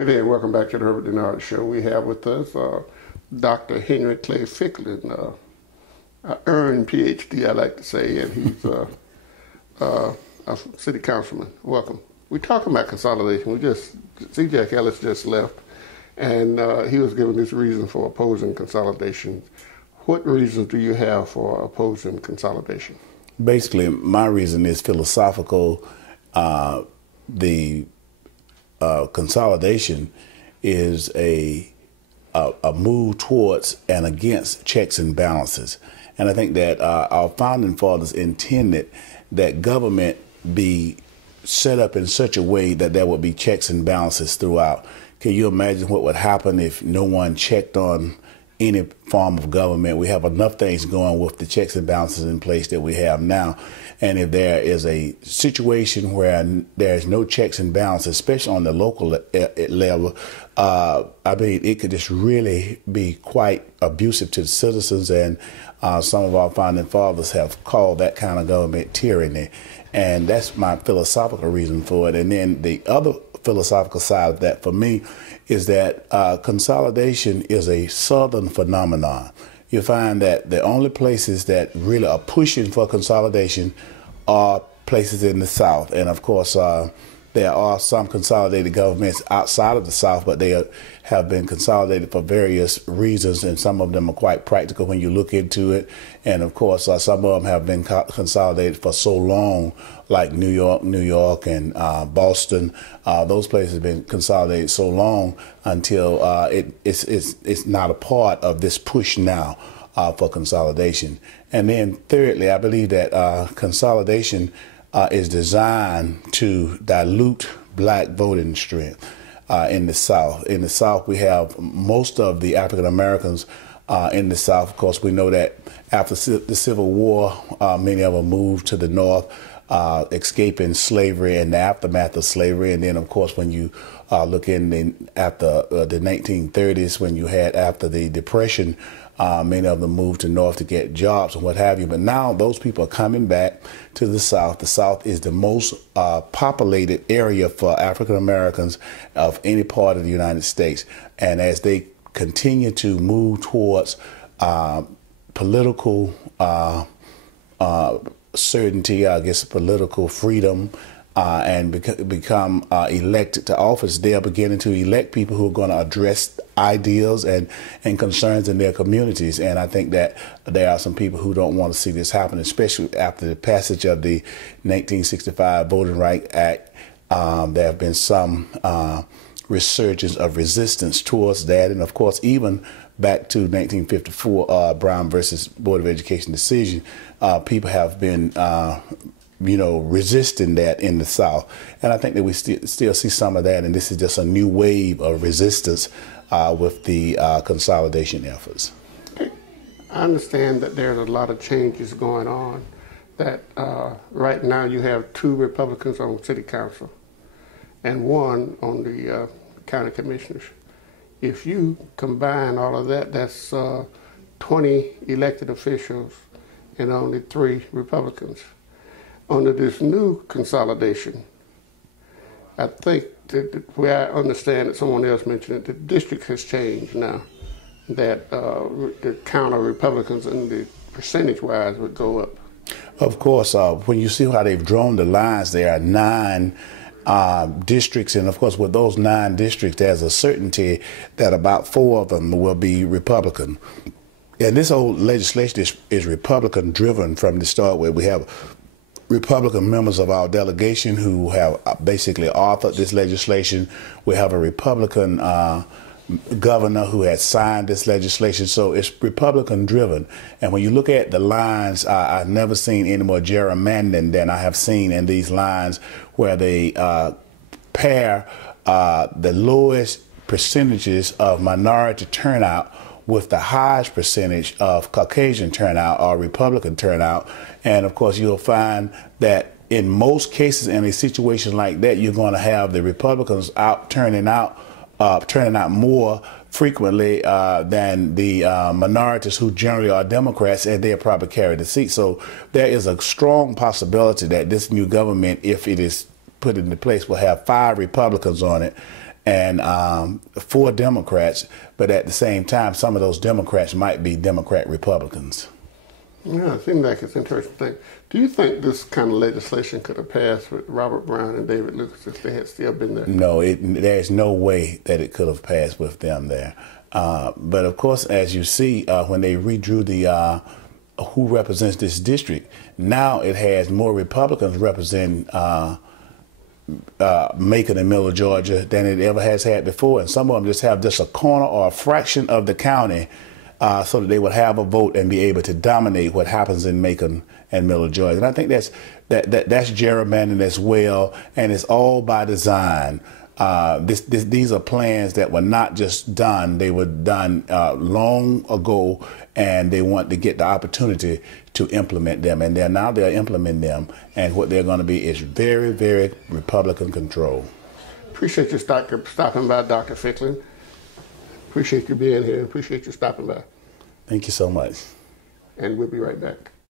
Hey, and welcome back to the Herbert Dennard Show. We have with us Dr. Henry Clay Ficklin, an earned PhD, I like to say, and he's a city councilman. Welcome. We're talking about consolidation. C.J. Ellis just left, and he was giving his reason for opposing consolidation. What reasons do you have for opposing consolidation? Basically, my reason is philosophical. Consolidation is a move towards and against checks and balances. And I think that our founding fathers intended that government be set up in such a way that there would be checks and balances throughout. Can you imagine what would happen if no one checked on any form of government? We have enough things going with the checks and balances in place that we have now. And if there is a situation where there's no checks and balances, especially on the local level, I mean, it could just really be quite abusive to the citizens. And some of our founding fathers have called that kind of government tyranny. And that's my philosophical reason for it. And then the other philosophical side of that for me is that consolidation is a Southern phenomenon. You find that the only places that really are pushing for consolidation are places in the South. And of course, there are some consolidated governments outside of the South, but they have been consolidated for various reasons, and some of them are quite practical when you look into it. And of course, some of them have been consolidated for so long, like New York and Boston. Those places have been consolidated so long until it's not a part of this push now for consolidation. And then thirdly, I believe that consolidation is designed to dilute black voting strength in the South. In the South, we have most of the African Americans in the South. Of course, we know that after the Civil War, many of them moved to the North, escaping slavery and the aftermath of slavery. And then, of course, when you look after the 1930s, when you had after the Depression, many of them moved to North to get jobs and what have you. But now those people are coming back to the South. The South is the most populated area for African Americans of any part of the United States. And as they continue to move towards political certainty, I guess political freedom, and become elected to office, they are beginning to elect people who are going to address ideals and concerns in their communities. And I think that there are some people who don't want to see this happen, especially after the passage of the 1965 Voting Rights Act. There have been some resurgence of resistance towards that. And of course, even back to 1954 Brown versus Board of Education decision, people have been resisting that in the South. And I think that we still see some of that, and this is just a new wave of resistance with the consolidation efforts. I understand that there's a lot of changes going on, that right now you have 2 Republicans on City Council and 1 on the County Commissioners. If you combine all of that, that's 20 elected officials and only 3 Republicans. Under this new consolidation, I think that where I understand that someone else mentioned it, the district has changed now, that the count of Republicans and the percentage-wise would go up. Of course, when you see how they've drawn the lines, there are 9 districts, and of course with those 9 districts, there's a certainty that about 4 of them will be Republican. And this whole legislation is Republican-driven from the start, where we have Republican members of our delegation who have basically authored this legislation. We have a Republican governor who has signed this legislation. So it's Republican driven. And when you look at the lines, I've never seen any more gerrymandering than I have seen in these lines, where they pair the lowest percentages of minority turnout with the highest percentage of Caucasian turnout or Republican turnout. And of course, you'll find that in most cases in a situation like that, you're going to have the Republicans turning out more frequently than the minorities who generally are Democrats, and they'll probably carry the seat. So there is a strong possibility that this new government, if it is put into place, will have 5 Republicans on it and for Democrats, but at the same time, some of those Democrats might be Democrat Republicans. Yeah, it seems like it's an interesting thing. Do you think this kind of legislation could have passed with Robert Brown and David Lucas if they had still been there? No, there's no way that it could have passed with them there. But of course, as you see, when they redrew the who represents this district, now it has more Republicans representing Macon and Miller, Georgia, than it ever has had before. And some of them just have just a corner or a fraction of the county, so that they would have a vote and be able to dominate what happens in Macon and Miller, Georgia. And I think that's gerrymandering as well, and it's all by design. These are plans that were not just done; they were done long ago, and they want to get the opportunity to implement them. And they're implementing them, and what they're going to be is very, very Republican control. Appreciate you stopping by, Dr. Ficklin. Appreciate you being here. Appreciate you stopping by. Thank you so much. And we'll be right back.